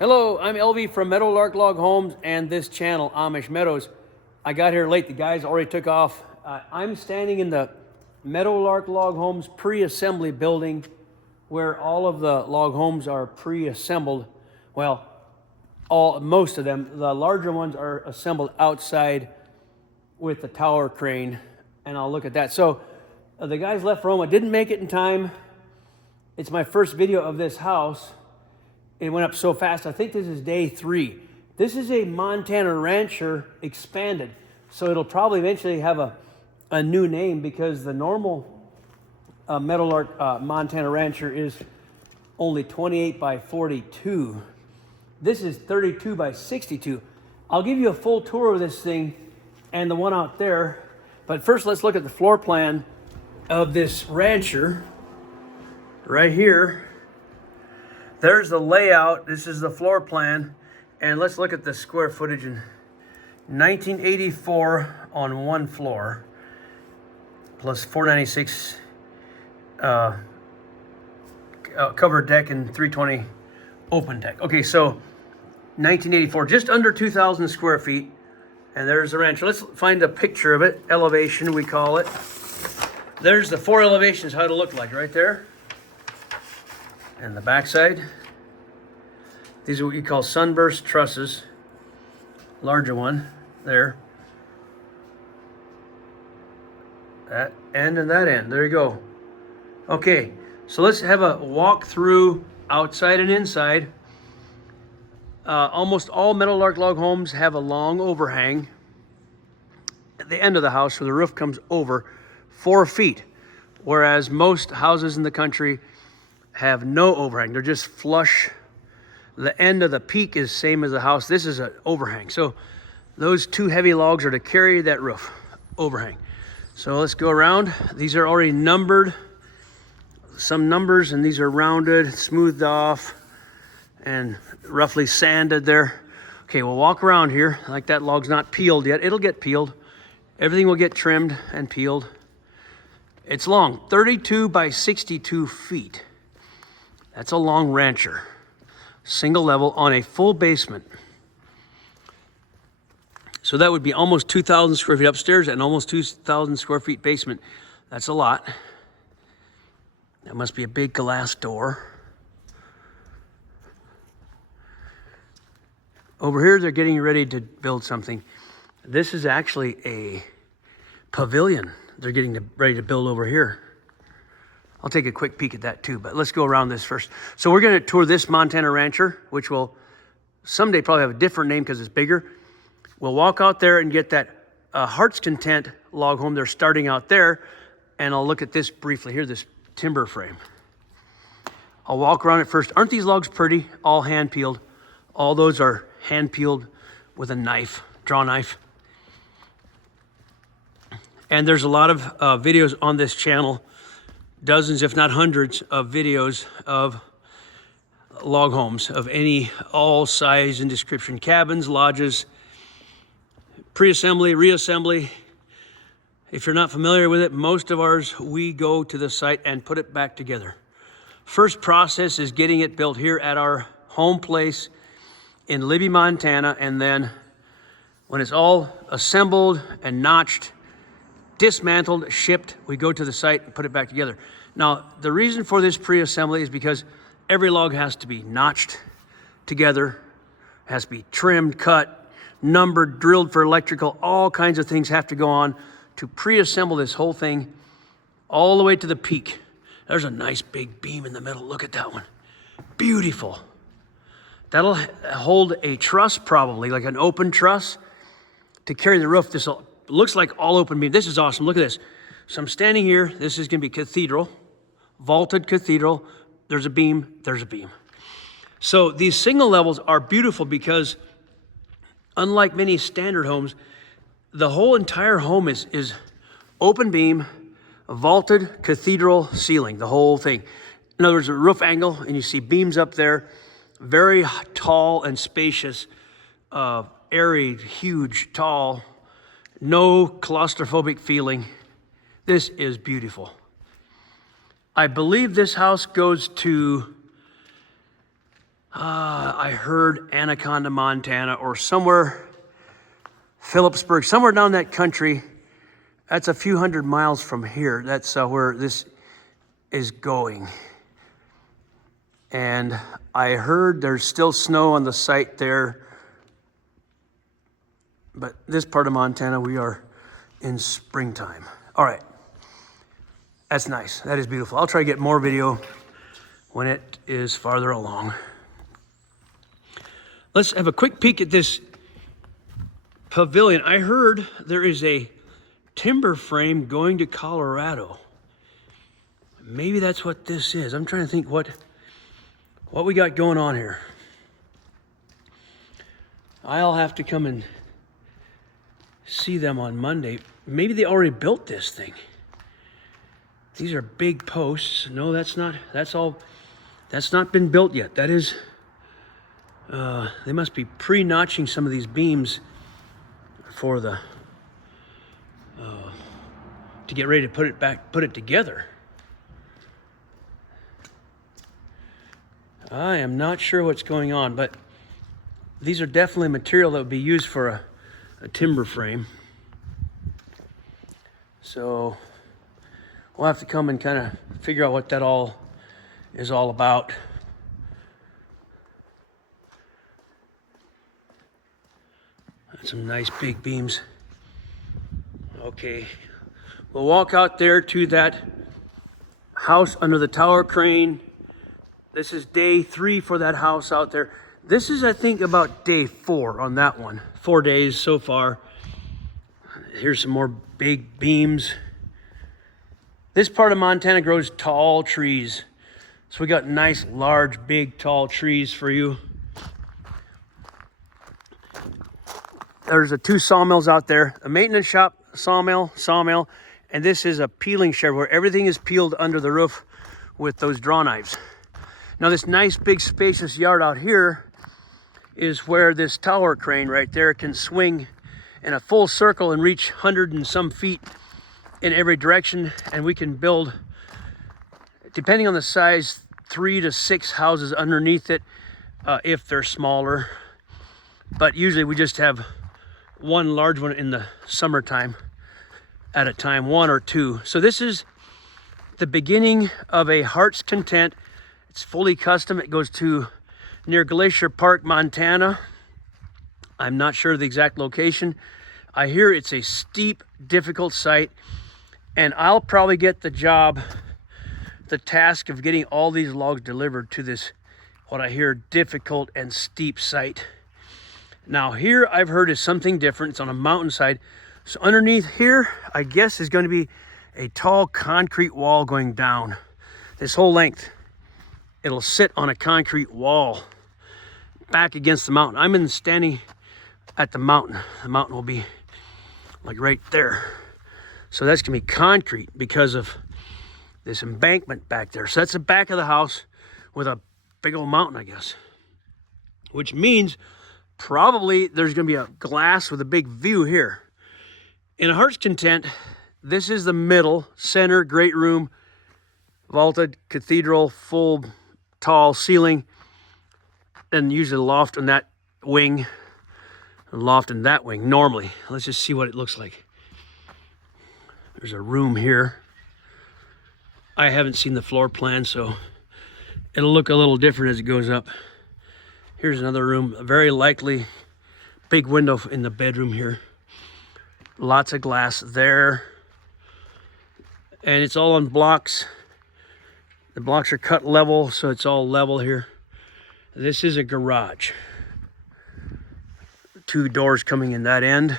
Hello, I'm LV from Meadowlark Log Homes and this channel, Amish Meadows. I got here late, the guys already took off. I'm standing in the Meadowlark Log Homes pre-assembly building where all of the log homes are pre-assembled. Well, most of them. The larger ones are assembled outside with the tower crane, and I'll look at that. So the guys left for home. I didn't make it in time. It's my first video of this house. It went up so fast. I think this is day 3. This is a Montana Rancher expanded. So it'll probably eventually have a new name because the normal Meadowlark Montana Rancher is only 28 by 42. This is 32 by 62. I'll give you a full tour of this thing and the one out there. But first, let's look at the floor plan of this rancher right here. There's the layout. This is the floor plan. And let's look at the square footage in 1984 on one floor, plus 496 covered deck and 320 open deck. Okay, so 1984, just under 2,000 square feet. And there's the ranch. Let's find a picture of it. Elevation, we call it. There's the 4 elevations, how it'll look like right there. And the backside. These are what you call sunburst trusses. Larger one there. That end and that end. There you go. Okay, so let's have a walk through outside and inside. Almost all Meadowlark Log Homes have a long overhang at the end of the house, so the roof comes over 4 feet, whereas most houses in the country have no overhang. They're just flush. The end of the peak is same as the house. This is an overhang. So those 2 heavy logs are to carry that roof overhang. So let's go around. These are already numbered. Some numbers, and these are rounded, smoothed off, and roughly sanded there. Okay, we'll walk around here. Like that log's not peeled yet. It'll get peeled. Everything will get trimmed and peeled. It's long, 32 by 62 feet. That's a long rancher. Single level on a full basement. So that would be almost 2,000 square feet upstairs and almost 2,000 square feet basement. That's a lot. That must be a big glass door. Over here, they're getting ready to build something. This is actually a pavilion. They're getting ready to build over here. I'll take a quick peek at that too, but let's go around this first. So we're gonna tour this Montana Rancher, which will someday probably have a different name because it's bigger. We'll walk out there and get that Hart's Content log home. They're starting out there, and I'll look at this briefly here, this timber frame. I'll walk around it first. Aren't these logs pretty? All hand peeled. All those are hand peeled with a knife, draw knife. And there's a lot of videos on this channel, dozens, if not hundreds, of videos of log homes of all size and description, cabins, lodges, pre-assembly, reassembly. If you're not familiar with it, most of ours, we go to the site and put it back together. First process is getting it built here at our home place in Libby, Montana, and then when it's all assembled and notched, dismantled, shipped, we go to the site and put it back together. Now, the reason for this pre-assembly is because every log has to be notched together, has to be trimmed, cut, numbered, drilled for electrical, all kinds of things have to go on to pre-assemble this whole thing all the way to the peak. There's a nice big beam in the middle. Look at that one. Beautiful. That'll hold a truss, probably, like an open truss to carry the roof. This looks like all open beam. This is awesome. Look at this. So I'm standing here. This is going to be cathedral, vaulted cathedral. There's a beam. There's a beam. So these single levels are beautiful because unlike many standard homes, the whole entire home is open beam, vaulted cathedral ceiling, the whole thing. In other words, a roof angle, and you see beams up there, very tall and spacious, airy, huge, tall, no claustrophobic feeling. This is beautiful. I believe this house goes to I heard Anaconda, Montana, or somewhere, Phillipsburg, somewhere down that country. That's a few hundred miles from here. That's where this is going. And I heard there's still snow on the site there. But this part of Montana, we are in springtime. All right. That's nice. That is beautiful. I'll try to get more video when it is farther along. Let's have a quick peek at this pavilion. I heard there is a timber frame going to Colorado. Maybe that's what this is. I'm trying to think what we got going on here. I'll have to come and see them on Monday. Maybe they already built this thing. These are big posts. No, that's not been built yet. That is, they must be pre-notching some of these beams for the, to get ready to put it together. I am not sure what's going on, but these are definitely material that would be used for a timber frame. So we'll have to come and kind of figure out what that all is all about. That's some nice big beams. Okay, we'll walk out there to that house under the tower crane. This is day 3 for that house out there. This is, I think, about day 4 on that one. 4 days so far. Here's some more big beams. This part of Montana grows tall trees. So we got nice, large, big, tall trees for you. There's 2 sawmills out there. A maintenance shop, sawmill, and this is a peeling shed where everything is peeled under the roof with those draw knives. Now this nice, big, spacious yard out here is where this tower crane right there can swing in a full circle and reach 100 and some feet in every direction, and we can build, depending on the size, 3 to 6 houses underneath it if they're smaller. But usually we just have one large one in the summertime at a time, 1 or 2. So this is the beginning of a Heart's Content. It's fully custom. It goes to near Glacier Park, Montana. I'm not sure the exact location. I hear it's a steep, difficult site, and I'll probably get the task of getting all these logs delivered to this, what I hear, difficult and steep site. Now here I've heard is something different. It's on a mountainside. So underneath here, I guess, is going to be a tall concrete wall going down this whole length. It'll sit on a concrete wall back against the mountain. I'm standing at the mountain. The mountain will be like right there. So that's gonna be concrete because of this embankment back there. So that's the back of the house with a big old mountain, I guess. Which means probably there's gonna be a glass with a big view here. In a Heart's Content, this is the middle, center, great room, vaulted cathedral, full tall ceiling, and usually a loft on that wing, a loft in that wing normally. Let's just see what it looks like. There's a room here. I haven't seen the floor plan, so it'll look a little different as it goes up. Here's another room, a very likely big window in the bedroom here. Lots of glass there. And it's all on blocks. The blocks are cut level, so it's all level here. This is a garage. 2 doors coming in that end.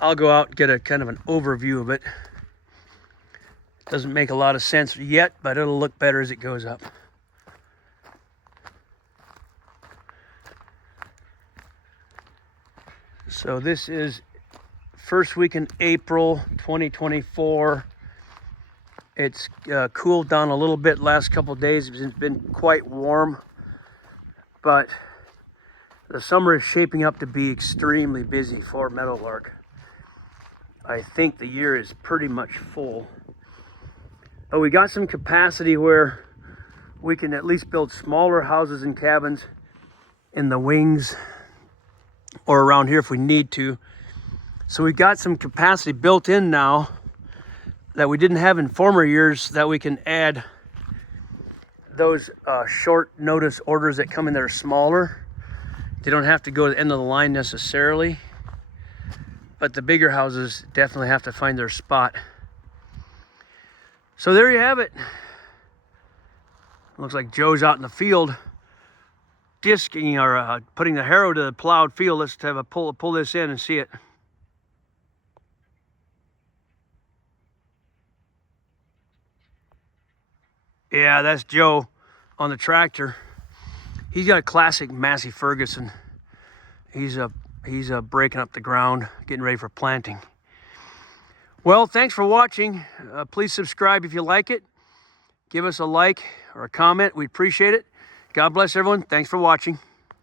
I'll go out and get a kind of an overview of it. Doesn't make a lot of sense yet, but it'll look better as it goes up. So this is first week in April 2024. It's cooled down a little bit last couple of days. It's been quite warm, but the summer is shaping up to be extremely busy for Meadowlark. I think the year is pretty much full. But we got some capacity where we can at least build smaller houses and cabins in the wings or around here if we need to. So we've got some capacity built in now that we didn't have in former years, that we can add those short notice orders that come in that are smaller. They don't have to go to the end of the line necessarily, but the bigger houses definitely have to find their spot. So there you have it. Looks like Joe's out in the field disking or putting the harrow to the plowed field. Let's have a pull this in and see it. Yeah, that's Joe on the tractor. He's got a classic Massey Ferguson. He's breaking up the ground, getting ready for planting. Well, thanks for watching. Please subscribe if you like it. Give us a like or a comment. We appreciate it. God bless everyone. Thanks for watching.